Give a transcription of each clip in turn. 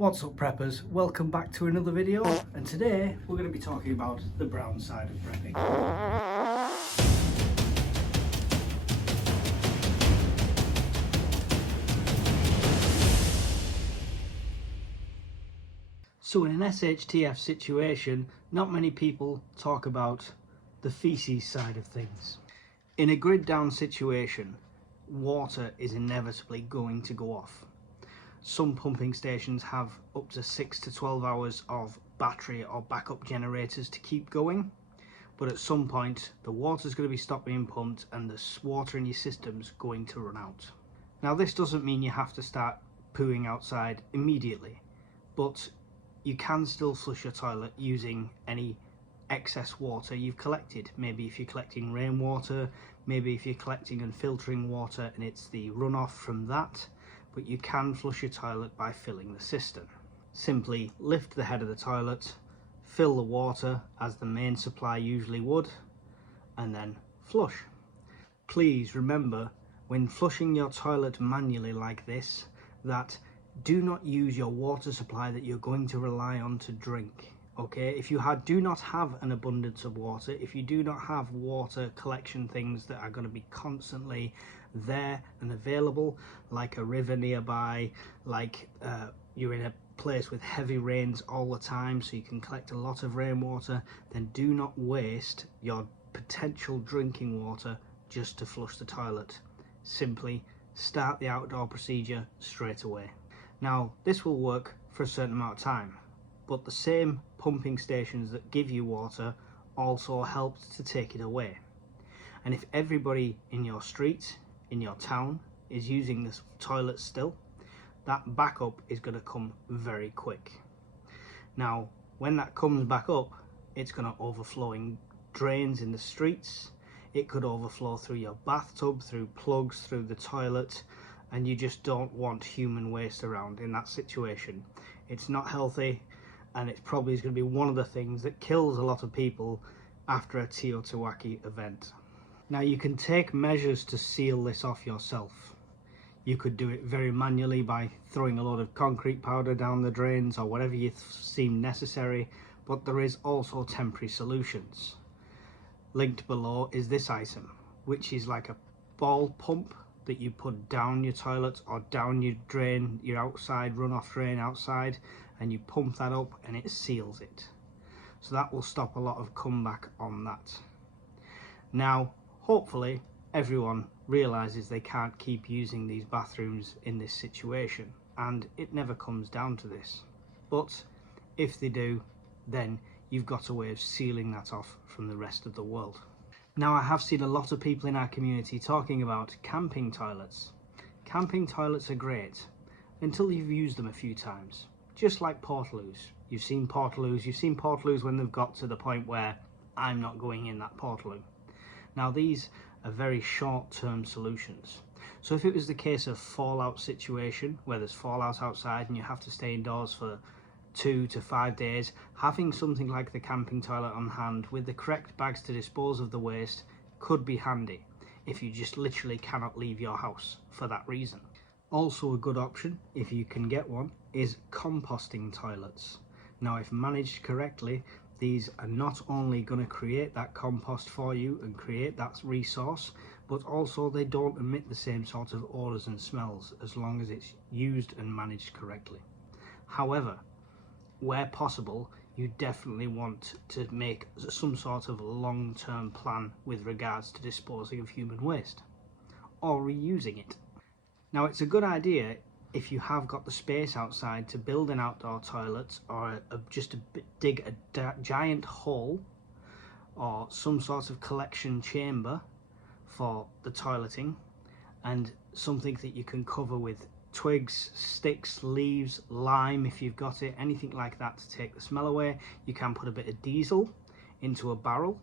What's up, preppers? Welcome back to another video, and today we're going to be talking about the brown side of prepping. So in an SHTF situation, not many people talk about the feces side of things. In a grid down situation, water is inevitably going to go off. Some pumping stations have up to 6 to 12 hours of battery or backup generators to keep going, but at some point the water's going to be stopped being pumped and the water in your system's going to run out. Now this doesn't mean you have to start pooing outside immediately, but you can still flush your toilet using any excess water you've collected. Maybe if you're collecting rainwater, maybe if you're collecting and filtering water and it's the runoff from that, but you can flush your toilet by filling the cistern. Simply lift the head of the toilet, fill the water as the main supply usually would, and then flush. Please remember, when flushing your toilet manually like this, that do not use your water supply that you're going to rely on to drink. Okay, if you do not have an abundance of water, if you do not have water collection things that are going to be constantly there and available, like a river nearby, like you're in a place with heavy rains all the time so you can collect a lot of rainwater, then do not waste your potential drinking water just to flush the toilet. Simply start the outdoor procedure straight away. Now this will work for a certain amount of time, but the same pumping stations that give you water also help to take it away. And if everybody in your street, in your town, is using this toilet still, that backup is going to come very quick. Now when that comes back up, it's going to overflow in drains in the streets, it could overflow through your bathtub, through plugs, through the toilet, and you just don't want human waste around in that situation. It's not healthy, and it's probably going to be one of the things that kills a lot of people after a teotwawki event. Now you can take measures to seal this off yourself. You could do it very manually by throwing a lot of concrete powder down the drains or whatever you seem necessary, but there is also temporary solutions. Linked below is this item, which is like a ball pump that you put down your toilet or down your drain, your outside runoff drain outside, and you pump that up and it seals it. So that will stop a lot of comeback on that. Now hopefully everyone realizes they can't keep using these bathrooms in this situation, and it never comes down to this, but if they do, then you've got a way of sealing that off from the rest of the world. Now I have seen a lot of people in our community talking about camping toilets. Camping toilets are great until you've used them a few times. Just like portaloos. You've seen portaloos when they've got to the point where I'm not going in that portaloo. Now these are very short-term solutions. So if it was the case of fallout situation where there's fallout outside and you have to stay indoors for 2 to 5 days, having something like the camping toilet on hand with the correct bags to dispose of the waste could be handy if you just literally cannot leave your house for that reason. Also a good option, if you can get one, is composting toilets. Now if managed correctly, these are not only going to create that compost for you and create that resource, but also they don't emit the same sort of odours and smells as long as it's used and managed correctly. However, where possible, you definitely want to make some sort of long-term plan with regards to disposing of human waste or reusing it. Now it's a good idea if you have got the space outside to build an outdoor toilet or just to dig a giant hole or some sort of collection chamber for the toileting, and something that you can cover with twigs, sticks, leaves, lime if you've got it, anything like that to take the smell away. You can put a bit of diesel into a barrel,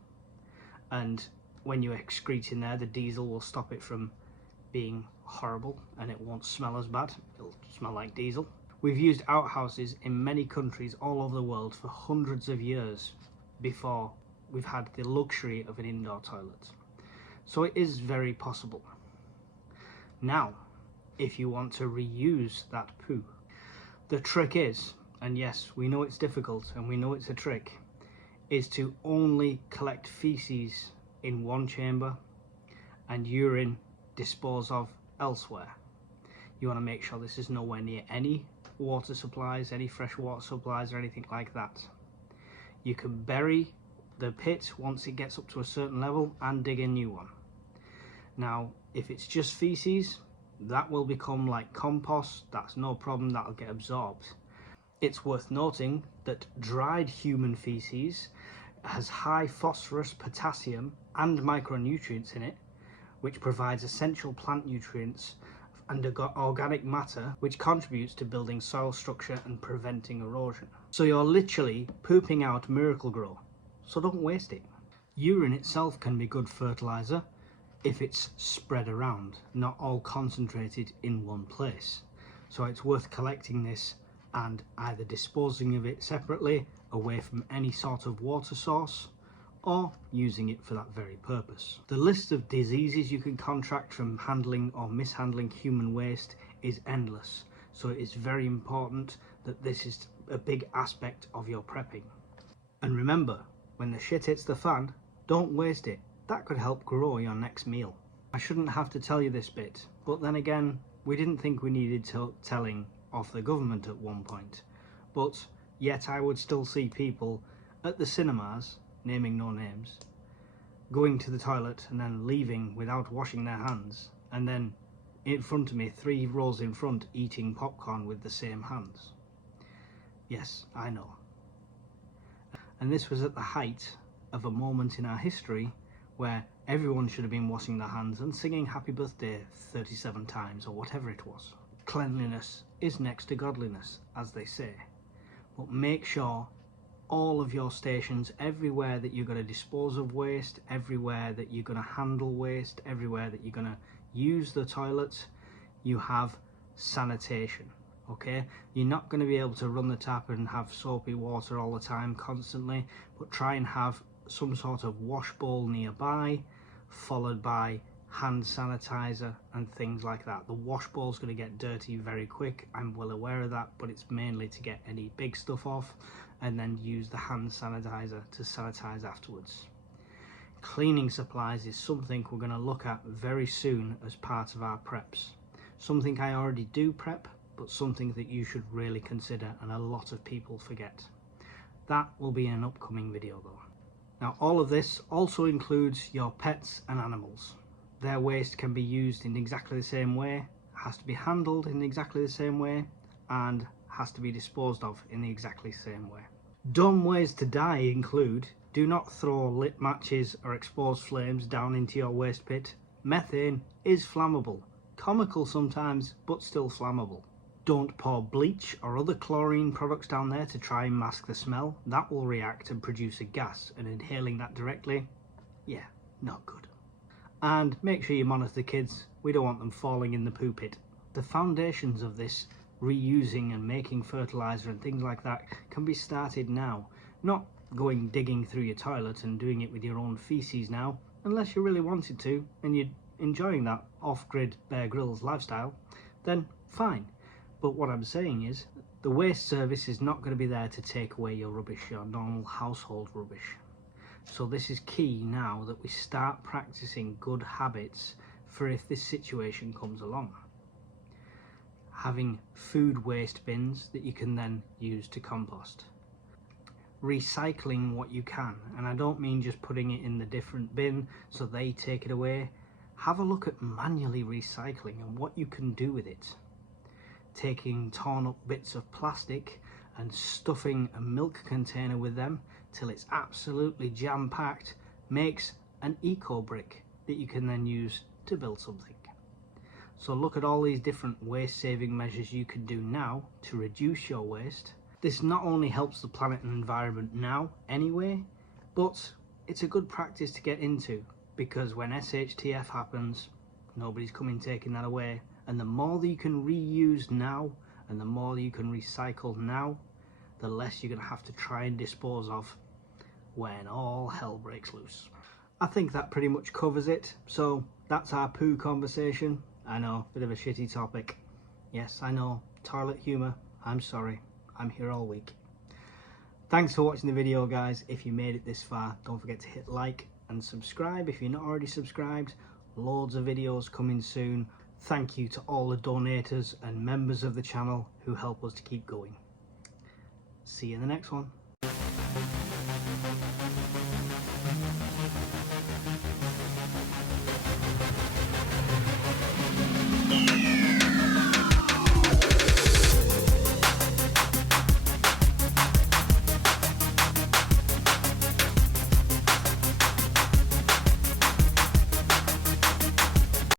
and when you excrete in there, the diesel will stop it from being horrible and it won't smell as bad. It'll smell like diesel. We've used outhouses in many countries all over the world for hundreds of years before we've had the luxury of an indoor toilet. So it is very possible. Now, if you want to reuse that poo, The trick is, and yes, we know it's difficult and we know it's a trick, is to only collect feces in one chamber and urine dispose of elsewhere. You want to make sure this is nowhere near any water supplies, any fresh water supplies or anything like that. You can bury the pit once it gets up to a certain level and dig a new one. Now, if it's just feces, that will become like compost. That's no problem, that'll get absorbed. It's worth noting that dried human feces has high phosphorus, potassium and micronutrients in it, which provides essential plant nutrients and organic matter, which contributes to building soil structure and preventing erosion. So you're literally pooping out Miracle-Gro, so don't waste it. Urine itself can be good fertilizer if it's spread around, not all concentrated in one place. So it's worth collecting this and either disposing of it separately away from any sort of water source, or using it for that very purpose. The list of diseases you can contract from handling or mishandling human waste is endless, so it is very important that this is a big aspect of your prepping. And remember, when the shit hits the fan, don't waste it. That could help grow your next meal. I shouldn't have to tell you this bit, but then again, we didn't think we needed telling of the government at one point, but yet I would still see people at the cinemas, naming no names, going to the toilet and then leaving without washing their hands, and then in front of me, 3 rows in front, eating popcorn with the same hands. Yes, I know. And this was at the height of a moment in our history where everyone should have been washing their hands and singing happy birthday 37 times or whatever it was. Cleanliness is next to godliness, as they say, but make sure all of your stations, everywhere that you're going to dispose of waste, everywhere that you're going to handle waste, everywhere that you're going to use the toilet, you have sanitation. Okay, you're not going to be able to run the tap and have soapy water all the time constantly, but try and have some sort of wash bowl nearby, followed by hand sanitizer and things like that. The wash bowl is going to get dirty very quick, I'm well aware of that, but it's mainly to get any big stuff off, and then use the hand sanitizer to sanitize afterwards. Cleaning supplies is something we're going to look at very soon as part of our preps. Something I already do prep, but something that you should really consider and a lot of people forget. That will be in an upcoming video though. Now all of this also includes your pets and animals. Their waste can be used in exactly the same way, has to be handled in exactly the same way, and has to be disposed of in the exactly same way. Dumb ways to die include: do not throw lit matches or exposed flames down into your waste pit. Methane is flammable, comical sometimes, but still flammable. Don't pour bleach or other chlorine products down there to try and mask the smell. That will react and produce a gas, and inhaling that directly, yeah, not good. And make sure you monitor the kids. We don't want them falling in the poo pit. The foundations of this reusing and making fertilizer and things like that can be started now. Not going digging through your toilet and doing it with your own feces now, unless you really wanted to and you're enjoying that off-grid Bear Grylls lifestyle, then fine. But what I'm saying is, the waste service is not going to be there to take away your rubbish, your normal household rubbish. So this is key now that we start practicing good habits for if this situation comes along. Having food waste bins that you can then use to compost. Recycling what you can, and I don't mean just putting it in the different bin so they take it away. Have a look at manually recycling and what you can do with it. Taking torn up bits of plastic and stuffing a milk container with them till it's absolutely jam-packed makes an eco brick that you can then use to build something. So look at all these different waste saving measures you can do now to reduce your waste. This not only helps the planet and environment now anyway, but it's a good practice to get into, because when SHTF happens, nobody's coming taking that away. And the more that you can reuse now and the more that you can recycle now, the less you're going to have to try and dispose of when all hell breaks loose. I think that pretty much covers it. So that's our poo conversation. I know, bit of a shitty topic. Yes, I know, toilet humour. I'm sorry, I'm here all week. Thanks for watching the video, guys. If you made it this far, don't forget to hit like and subscribe if you're not already subscribed. Loads of videos coming soon. Thank you to all the donators and members of the channel who help us to keep going. See you in the next one.